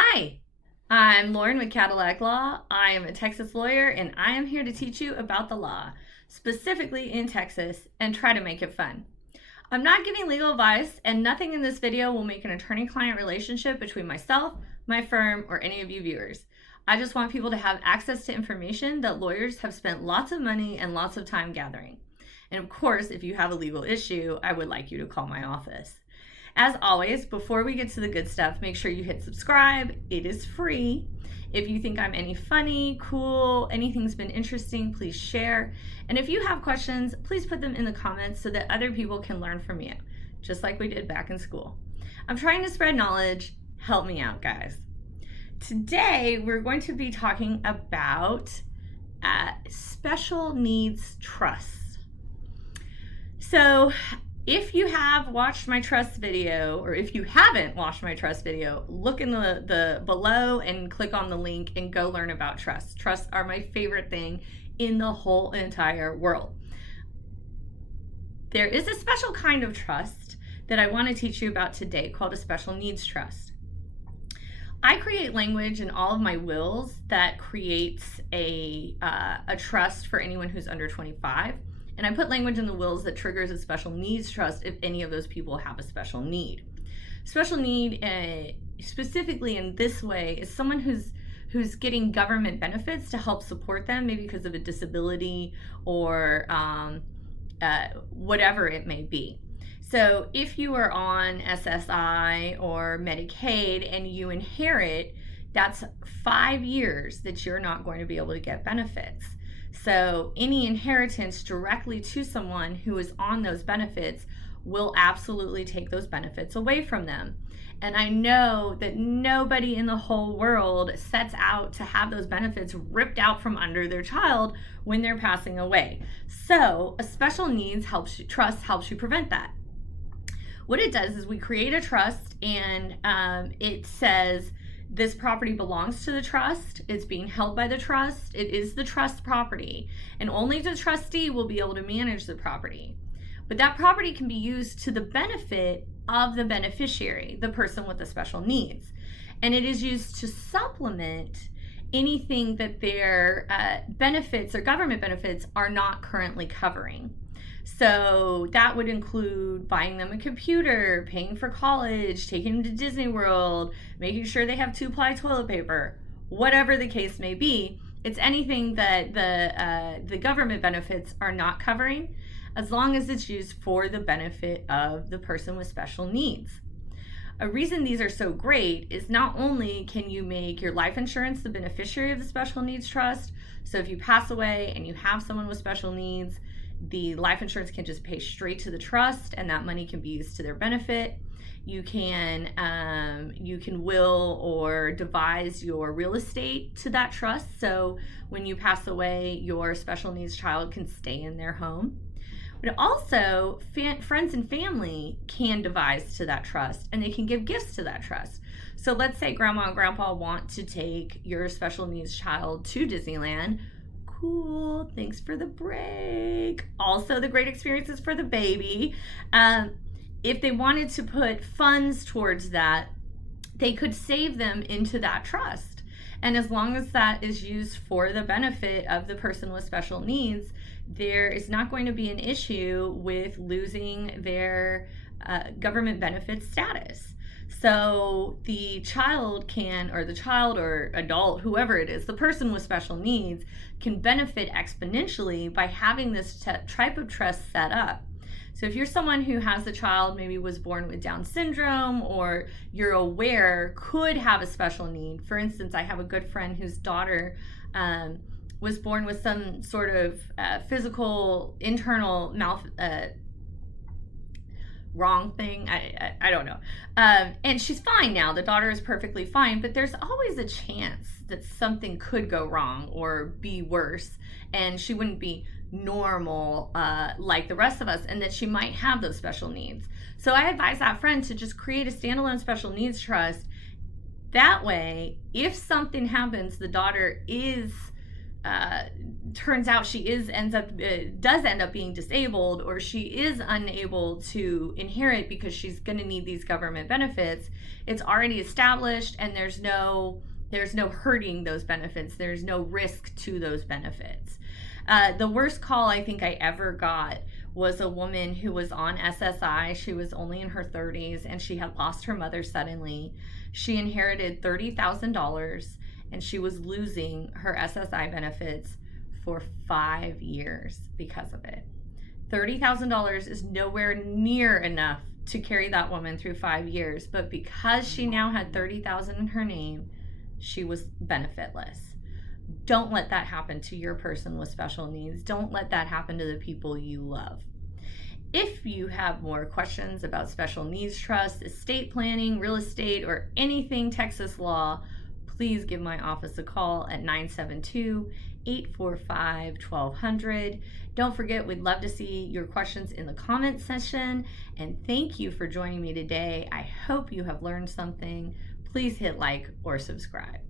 Hi, I'm Lauren with Cadillac Law. I am a Texas lawyer and I am here to teach you about the law, specifically in Texas, and try to make it fun. I'm not giving legal advice, and nothing in this video will make an attorney-client relationship between myself, my firm, or any of you viewers. I just want people to have access to information that lawyers have spent lots of money and lots of time gathering. And of course, if you have a legal issue, I would like you to call my office. As always, before we get to the good stuff, make sure you hit subscribe. It is free. If you think I'm any funny, cool, anything's been interesting, please share. And if you have questions, please put them in the comments so that other people can learn from you, just like we did back in school. I'm trying to spread knowledge. Help me out, guys. Today, we're going to be talking about special needs trusts. So, if you have watched my trust video, or if you haven't watched my trust video, look in the below and click on the link and go learn about trusts. Trusts are my favorite thing in the whole entire world. There is a special kind of trust that I want to teach you about today called a special needs trust. I create language in all of my wills that creates a trust for anyone who's under 25. And I put language in the wills that triggers a special needs trust if any of those people have a special need. Special need, specifically in this way, is someone who's getting government benefits to help support them, maybe because of a disability or whatever it may be. So if you are on SSI or Medicaid and you inherit, that's 5 years that you're not going to be able to get benefits. So any inheritance directly to someone who is on those benefits will absolutely take those benefits away from them. And I know that nobody in the whole world sets out to have those benefits ripped out from under their child when they're passing away. So a special needs trust helps you prevent that. What it does is we create a trust, and it says this property belongs to the trust, it's being held by the trust, it is the trust property, and only the trustee will be able to manage the property. But that property can be used to the benefit of the beneficiary, the person with the special needs. And it is used to supplement anything that their benefits or government benefits are not currently covering. So that would include buying them a computer, paying for college, taking them to Disney World, making sure they have 2-ply toilet paper, whatever the case may be. It's anything that the government benefits are not covering, as long as it's used for the benefit of the person with special needs. A reason these are so great is not only can you make your life insurance the beneficiary of the special needs trust, so if you pass away and you have someone with special needs, the life insurance can just pay straight to the trust, and that money can be used to their benefit. You can will or devise your real estate to that trust, so when you pass away, your special needs child can stay in their home. But also, friends and family can devise to that trust, and they can give gifts to that trust. So let's say grandma and grandpa want to take your special needs child to Disneyland. Cool, thanks for the break. Also, the great experiences for the baby. If they wanted to put funds towards that, they could save them into that trust. And as long as that is used for the benefit of the person with special needs, there is not going to be an issue with losing their government benefit status. So the child or adult, whoever it is, the person with special needs can benefit exponentially by having this type of trust set up. So if you're someone who has a child, maybe was born with Down syndrome, or you're aware could have a special need. For instance, I have a good friend whose daughter was born with some sort of physical internal wrong thing. I don't know. And she's fine now. The daughter is perfectly fine, but there's always a chance that something could go wrong or be worse, and she wouldn't be normal like the rest of us, and that she might have those special needs. So I advise that friend to just create a standalone special needs trust. That way, if something happens, the daughter is uh, turns out she does end up being disabled, or she is unable to inherit because she's going to need these government benefits, it's already established, and there's no hurting those benefits. There's no risk to those benefits. The worst call I think I ever got was a woman who was on SSI. She was only in her 30s, and she had lost her mother suddenly. She inherited $30,000, and she was losing her SSI benefits for 5 years because of it. $30,000 is nowhere near enough to carry that woman through 5 years, but because she now had $30,000 in her name, she was benefitless. Don't let that happen to your person with special needs. Don't let that happen to the people you love. If you have more questions about special needs trust, estate planning, real estate, or anything Texas law, please give my office a call at 972-845-1200. Don't forget, we'd love to see your questions in the comments section. And thank you for joining me today. I hope you have learned something. Please hit like or subscribe.